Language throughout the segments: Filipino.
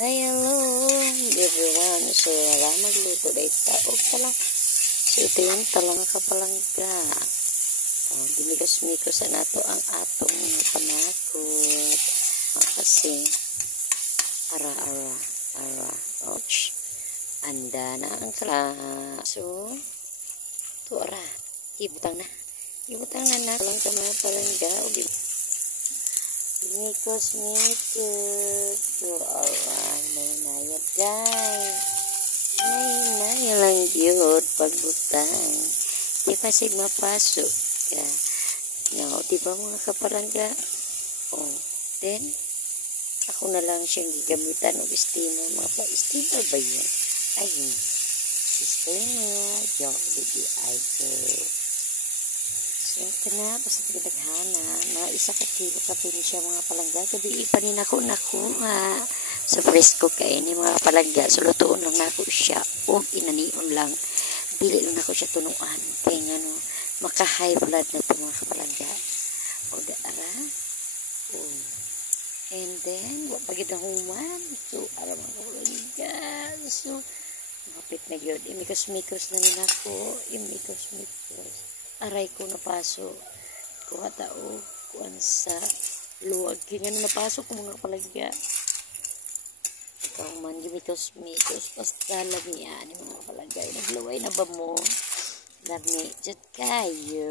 Ay, hello everyone. So, wala magluto dahil taog talang. So, ito yung talang kapalangga. Gimigos-migos sa nato ang atong panakot. Kasi, ara. Ouch. Anda na ang kala. So, ito ara. Ibutang na na talang kapalangga. Mikos. So, alright. May nayad, guys. May nayad lang yun pagbutang. Di pa sig mapasok ka. No, di ba mga kapalangga? Oh, then, ako na lang siyang gigamitan o steamer. Mga pa-steamer ba yun? Ayun. Steamer. Joke with the idol. So, ito na, basta pinaghana. Mga isa ka kilo kape ni siya mga palangga. Gabi ipanin ako nakuha. Sa fresco kayo ni mga palangga. So, lutuon lang ako siya. O, inanion lang. Bili lang ako siya tunuan. Kaya nga no, maka-high blood na ito mga kapalangga. O, daara. O. And then, wapagid na human. So, ara mga kapalangga. So, mapit na yun. Imikos-mikos na rin ako. Imikos-mikos. Aray ko napasok. Kuha tao. Kuhan sa luwag. Kaya nga napasok ko mga kapalangga. Ikaw man, gimitos-mitos. Basta lami yan. Mga kapalangga. Nagluway na ba mo? Lami. Diyan kayo.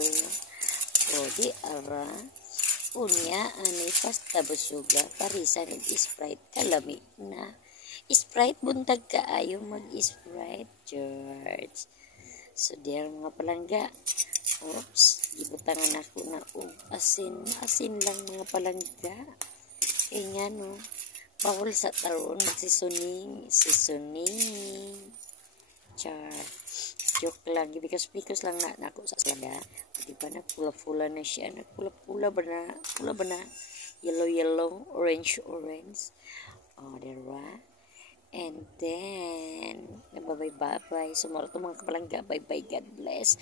O, di ara. Unya, ani, pasta busuga. Parisa nag-sprite. Kalami na. Sprite, buntag ka. Ayaw mag-sprite, George. So, there mga palangga. Oops, gibutangan ako na asin lang mga palangga. Kaya nga no, bawal sa taron, seasoning. Char, joke lang, because lang na ako sa salada. Di ba nagpula-pula na siya, nagpula-pula ba na, yellow, orange. Oh, diba? And then, nababay-babay. Sumara ito mga kapalangga, bye-bye, God bless.